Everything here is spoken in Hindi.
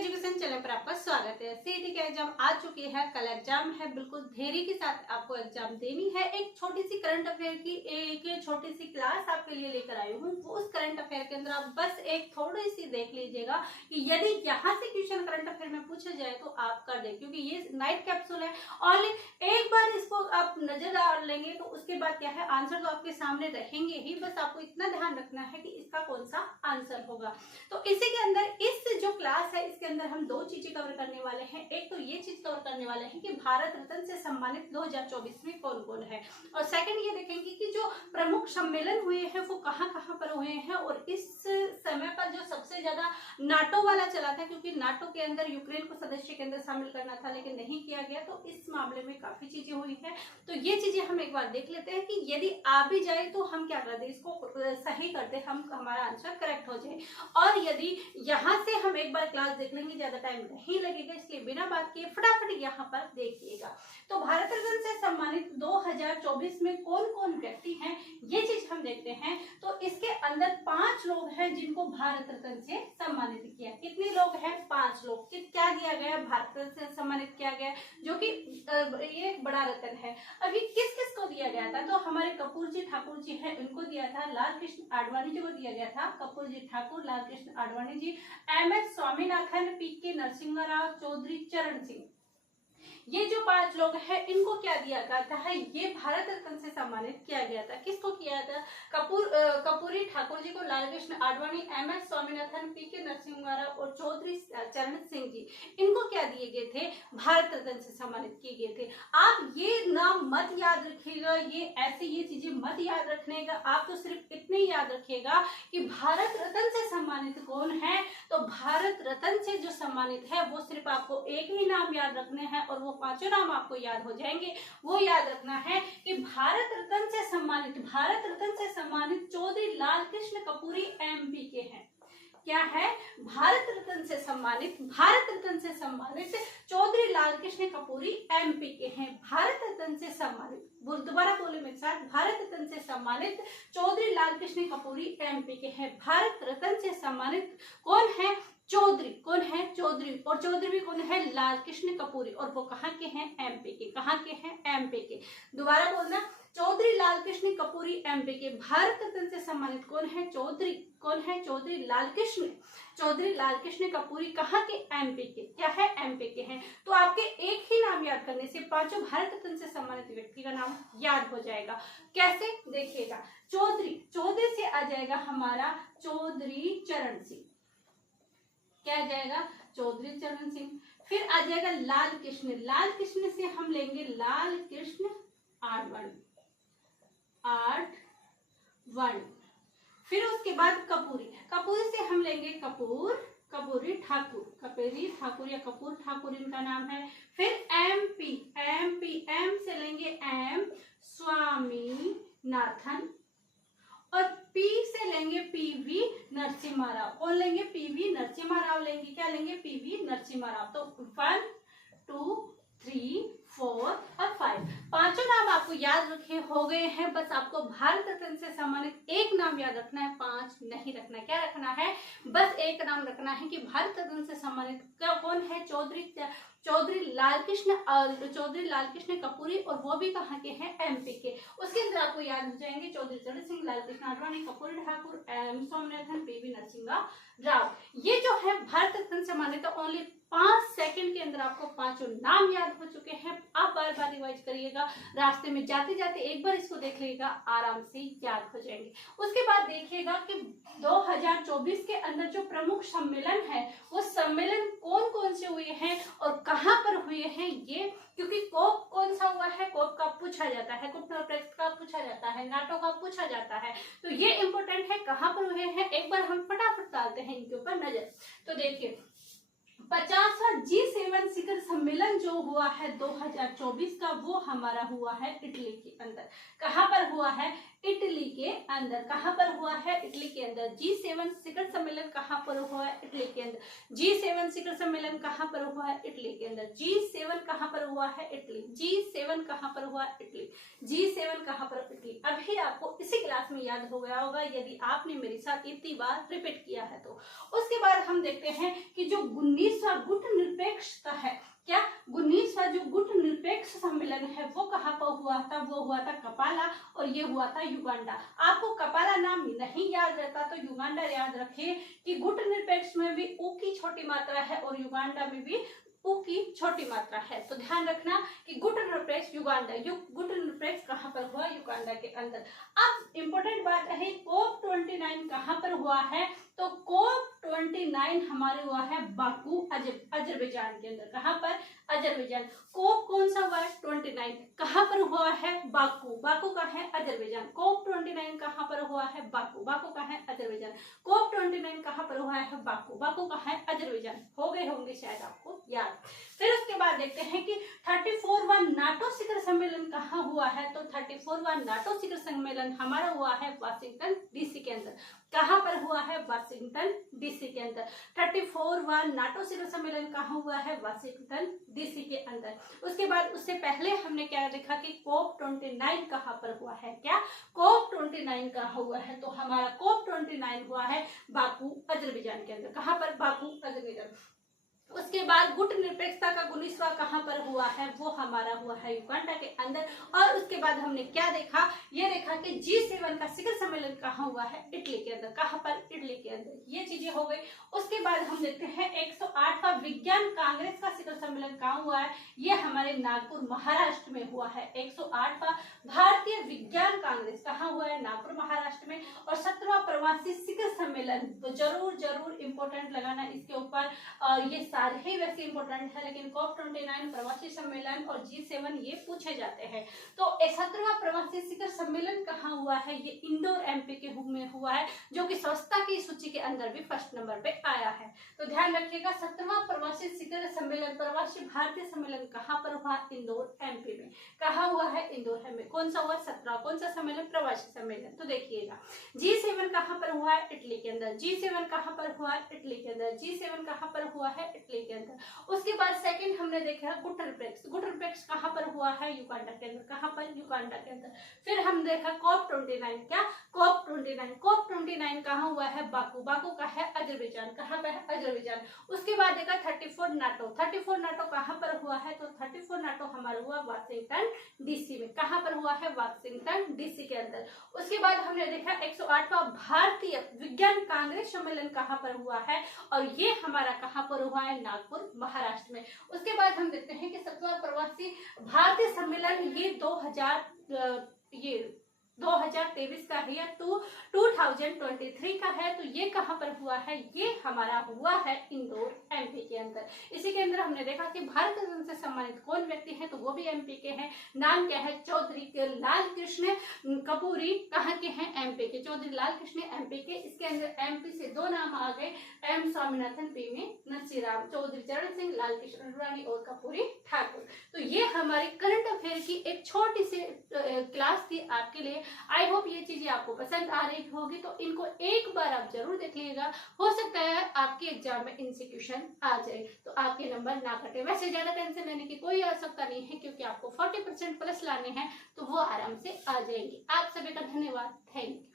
एजुकेशन चैनल पर आपका स्वागत है। सीईटी का एग्जाम आ चुकी है, कल एग्जाम है, बिल्कुल धैर्य के साथ आपको एग्जाम देनी है। एक छोटी सी करंट अफेयर की एक छोटी सी क्लास आपके लिए लेकर आई हूँ। उस करंट अफेयर के अंदर आप बस एक थोड़ी सी देख लीजिएगा कि यदि यहाँ से क्वेश्चन करंट अफेयर में पूछा जाए तो आप कर दे, क्योंकि ये नाइट कैप्सूल है और एक बार इसको आप नजर डाल लेंगे तो उसके बाद क्या है, आंसर तो आपके सामने रहेंगे ही, बस आपको इतना ध्यान रखना है कि इसका कौन सा आंसर होगा। तो इसी के अंदर इस जो क्लास है इसके अंदर हम दो चीजें कवर करने वाले हैं। एक तो ये चीज कवर करने वाले हैं कि भारत रत्न से सम्मानित 2024 में कौन कौन है, और सेकंड ये देखेंगे कि जो प्रमुख सम्मेलन हुए हैं वो कहाँ कहाँ पर हुए हैं। और इस समय पर जो सबसे ज्यादा नाटो वाला चला था, क्योंकि नाटो के अंदर यूक्रेन को सदस्य के अंदर शामिल करना था लेकिन नहीं किया गया, तो इस मामले में काफी चीजें हुई है। तो ये चीजें हम एक बार देख लेते हैं कि यदि आ भी जाए तो हम क्या कर दे, इसको सही कर दे, हमारा आंसर करेक्ट हो जाए। और यदि यहाँ से हम एक बार क्लास देख लेंगे, ज्यादा टाइम नहीं लगेगा, इसलिए बिना बात किए फटाफट यहाँ पर देखिएगा। तो भारत रत्न से सम्मानित 2024 में कौन कौन व्यक्ति हैं, ये चीज हम देखते हैं। तो इसके अंदर 5 लोग हैं जिनको भारत रत्न से सम्मानित किया। कितने लोग हैं? 5 लोग। क्या दिया गया? भारत रत्न से सम्मानित किया गया, जो कि ये एक बड़ा रत्न है। अभी किस किस को दिया गया था? तो हमारे कपूर जी ठाकुर जी हैं, उनको दिया था। लाल कृष्ण आडवाणी जी को दिया गया था। कपूर जी ठाकुर, लाल कृष्ण आडवाणी जी, एम.एस. स्वामीनाथन, पी.के. नरसिम्हा राव, चौधरी चरण सिंह, ये जो 5 लोग हैं इनको क्या दिया गया था? ये भारत रत्न से सम्मानित किया गया था। किसको किया था? कपूरी ठाकुर जी को, लाल कृष्ण आडवाणी, एम.एस. स्वामीनाथन, पी.के. नरसिम्हा राव और चौधरी चरण सिंह जी, इनको क्या दिए गए थे? भारत रत्न से सम्मानित किए गए थे। आप ये नाम मत याद रखिएगा, ये चीजें मत याद रखने का, आप तो सिर्फ इतने ही याद रखिएगा कि भारत रत्न से सम्मानित कौन है। तो भारत रत्न से जो सम्मानित है वो सिर्फ आपको एक ही नाम याद रखने हैं और वो 5 नाम आपको याद हो जाएंगे। वो याद रखना है कि भारत रत्न से सम्मानित चौधरी लाल कृष्ण कपूरी एमपी के हैं। क्या है? भारत रत्न से सम्मानित चौधरी लाल कृष्ण कपूरी एमपी के हैं। भारत रत्न से सम्मानित, दोबारा बोले मेरे साथ, भारत रत्न से सम्मानित चौधरी लाल कृष्ण कपूरी एमपी के हैं। भारत रत्न से सम्मानित कौन है? चौधरी। कौन है? चौधरी। और चौधरी भी कौन है? लाल कृष्ण कपूरी, और वो कहाँ के हैं? एमपी के। कहाँ के हैं? एमपी के। दोबारा बोलना, चौधरी लाल कृष्ण कपूरी एमपी के। भारत रत्न से सम्मानित कौन है? चौधरी। कौन है? चौधरी लाल कृष्ण कपूरी, कहाँ के? एमपी के। क्या है? एमपी के हैं। तो आपके एक ही नाम याद करने से 5 भारत रत्न से सम्मानित व्यक्ति का नाम याद हो जाएगा। कैसे? देखिएगा, चौधरी से आ जाएगा हमारा चौधरी चरण सिंह। क्या आ जाएगा? चौधरी चरण सिंह। फिर आ जाएगा लाल कृष्ण से हम लेंगे लाल कृष्ण आडवाणी। फिर उसके बाद कपूरी से हम लेंगे कपूरी ठाकुर या कपूर ठाकुर इनका नाम है। फिर एम से लेंगे एम स्वामीनाथन, और पी से लेंगे पीवी नरसिम्हा राव। कौन लेंगे? पीवी नरसिम्हा राव लेंगे। क्या लेंगे? पीवी नरसिम्हा राव। तो 1 2 3 4 और 5 5 नाम आपको याद रखे हो गए हैं। बस आपको भारत रत्न से सम्मानित एक नाम याद रखना है, 5 नहीं रखना। क्या रखना है? बस एक नाम रखना है कि भारत रत्न से सम्मानित कौन है? चौधरी लाल कृष्ण कपूरी, और वो भी कहाँ के हैं? एमपी के। उसके अंदर आपको याद हो जाएंगे चौधरी चरण सिंह, लाल कृष्ण आडवाणी, कपूरी ठाकुर, एम स्वामीनाथन, पीवी नरसिम्हा राव। ये जो है भारत रत्न से सम्मानित, ओनली 5 सेकंड के अंदर आपको 5 नाम याद हो चुके हैं। आप बार बार रिवाइज करिएगा, रास्ते में जाते जाते एक बार इसको देख लीजिएगा, आराम से याद हो जाएंगे। उसके बाद देखिएगा कि 2024 के अंदर जो प्रमुख सम्मेलन है वो सम्मेलन कौन कौन से हुए हैं और कहाँ पर हुए हैं। ये क्योंकि कोप कौन सा हुआ है, कोप का पूछा जाता है, कोप का पूछा जाता है, नाटो का पूछा जाता है, तो ये इंपॉर्टेंट है कहाँ पर हुए हैं। एक बार हम फटाफट डालते हैं इनके ऊपर नजर। तो देखिए, 50वां G7 शिखर सम्मेलन जो हुआ है 2024 का, वो हमारा हुआ है इटली के अंदर। कहाँ पर हुआ है? इटली के अंदर। कहाँ पर हुआ है? इटली के अंदर। G7 शिखर सम्मेलन कहाँ पर हुआ है? इटली के अंदर। G7 शिखर सम्मेलन कहाँ पर हुआ है? इटली के अंदर। G7 कहाँ पर हुआ है? इटली। G7 कहाँ पर हुआ? इटली। G7 कहाँ पर? इटली। अभी आपको इसी क्लास में याद हो गया होगा यदि आपने मेरे साथ इतनी बार रिपीट किया है तो। उसके बाद हम देखते हैं कि जो 19 19वां गुट निरपेक्षता है। क्या 19वां जो गुट निरपेक्ष सम्मेलन है वो कहाँ पर हुआ था? वो हुआ था कपाला और ये हुआ था युगांडा। आपको कपाला नाम नहीं याद रहता तो युगांडा याद रखिए कि गुट निरपेक्ष में भी ऊ की छोटी मात्रा है और युगांडा में भी ऊ की छोटी मात्रा है। तो ध्यान रखना कि गुट निरपेक्ष युगांडा, गुट निरपेक्ष कहाँ पर हुआ? युगांडा के अंदर। अब इंपॉर्टेंट बात है कोप 29 कहाँ पर हुआ है? तो कोप 29 हमारे हुआ है बाकू अजरबैजान के अंदर। कहाँ पर? अजरबैजान। कोप कौन सा हुआ है? 29 कहाँ पर हुआ है? बाकू। बाकू का है अजरबैजान। कोप 29 कहाँ पर हुआ है? बाकू। बाकू का है अजरबैजान। कोप 29 कहाँ पर हुआ है? बाकू। बाकू का है अजरबैजान। हो गए होंगे शायद आपको याद। फिर उसके बाद देखते हैं कि 34वां नाटो शिखर सम्मेलन कहाँ हुआ है? तो 34वां नाटो शिखर सम्मेलन हमारा हुआ है वाशिंगटन डीसी के अंदर। कहाँ पर हुआ है? वाशिंगटन डीसी के अंदर। 34वां नाटो शिखर सम्मेलन कहाँ हुआ है? वाशिंगटन डीसी के अंदर। उसके बाद उससे पहले हमने क्या देखा कि कोप 29 कहाँ पर हुआ है? क्या कोप 29 कहाँ हुआ है? तो हमारा कोप 29 हुआ है बाकू अजरबैजान के अंदर। कहाँ पर? Baku Azerbaijan. उसके बाद गुट निरपेक्षता का 19वां कहाँ पर हुआ है? वो हमारा हुआ है युगांडा के अंदर। और उसके बाद हमने क्या देखा? ये देखा कि G7 का शिखर सम्मेलन कहाँ हुआ है? इटली के अंदर। कहाँ पर? इटली के अंदर। ये चीजें हो गई। उसके बाद हम देखते हैं 108वां विज्ञान कांग्रेस का शिखर सम्मेलन कहाँ हुआ है? ये हमारे नागपुर महाराष्ट्र में हुआ है। 108वां भारतीय विज्ञान कांग्रेस कहाँ हुआ है? नागपुर महाराष्ट्र में। और 17वां प्रवासी शिखर सम्मेलन, तो जरूर जरूर इंपॉर्टेंट लगाना इसके ऊपर। और ये सारे ही वैसे इंपॉर्टेंट है, लेकिन कॉप 29 प्रवासी सम्मेलन और G7 ये पूछे जाते हैं। तो 17वां प्रवासी शिखर सम्मेलन कहाँ हुआ है? ये इंदौर एमपी के में हुआ है, जो कि स्वच्छता की सूची के अंदर भी फर्स्ट नंबर पे आया है। तो ध्यान रखिएगा 17वां प्रवासी शिखर सम्मेलन प्रवासी भारतीय सम्मेलन कहाँ पर हुआ? इंदौर एमपी में। कहाँ हुआ है? इंदौर में। कौन सा हुआ? 17। कौन सा सम्मेलन? प्रवासी सम्मेलन। तो देखिएगा G7 कहाँ पर हुआ है? इटली के अंदर। G7 कहाँ पर हुआ है? इटली के अंदर। G7 कहाँ पर हुआ है? इटली के अंदर। उसके बाद सेकंड हमने देखा गुट निरपेक्ष। गुट निरपेक्ष कहाँ पर हुआ है? युगांडा के अंदर। कहाँ पर? युगांडा के अंदर। फिर हम देखा कॉप 29। क्या? कॉप 29। कॉप 29 कहाँ हुआ है? बाकू। बाकू का है अजरबैजान। कहाँ पर है? अजरबैजान। उसके बाद देखा 34 नाटो। 34 नाटो कहाँ पर हुआ है? तो 34 नाटो हमारा हुआ वाशिंगटन डीसी में। कहाँ पर हुआ है? वाशिंगटन डीसी के अंदर। उसके बाद हमने देखा 108वां भारतीय विज्ञान कांग्रेस सम्मेलन कहाँ पर हुआ है? और ये हमारा कहाँ पर हुआ है? नागपुर महाराष्ट्र में। उसके बाद हम देखते हैं कि 17वां प्रवासी भारतीय सम्मेलन ये 2023 का है या 2023 का है। तो ये कहाँ पर हुआ है? ये हमारा हुआ है इंदौर एमपी के अंदर। इसी के अंदर हमने देखा कि भारत रत्न से सम्मानित कौन व्यक्ति है? तो वो भी एमपी के हैं। नाम क्या है? चौधरी लाल कृष्ण कपूरी। कहाँ के हैं? एमपी के। चौधरी लाल कृष्ण एमपी के। इसके अंदर एमपी से दो नाम आ गए, एम स्वामीनाथन, पी में नरसिंह, चौधरी चरण सिंह, लाल कृष्ण अडवाणी और कपूरी ठाकुर। तो ये हमारी करंट अफेयर की एक छोटी सी क्लास थी आपके लिए। आई होप ये चीजें आपको पसंद आ रही होगी, तो इनको एक बार आप जरूर देख लीजिएगा। हो सकता है आपके एग्जाम में इनसे क्वेश्चन आ जाए तो आपके नंबर ना कटे। वैसे ज्यादा टेंशन लेने की कोई आवश्यकता नहीं है, क्योंकि आपको 40% प्लस लाने हैं, तो वो आराम से आ जाएंगे। आप सभी का धन्यवाद। Thank you.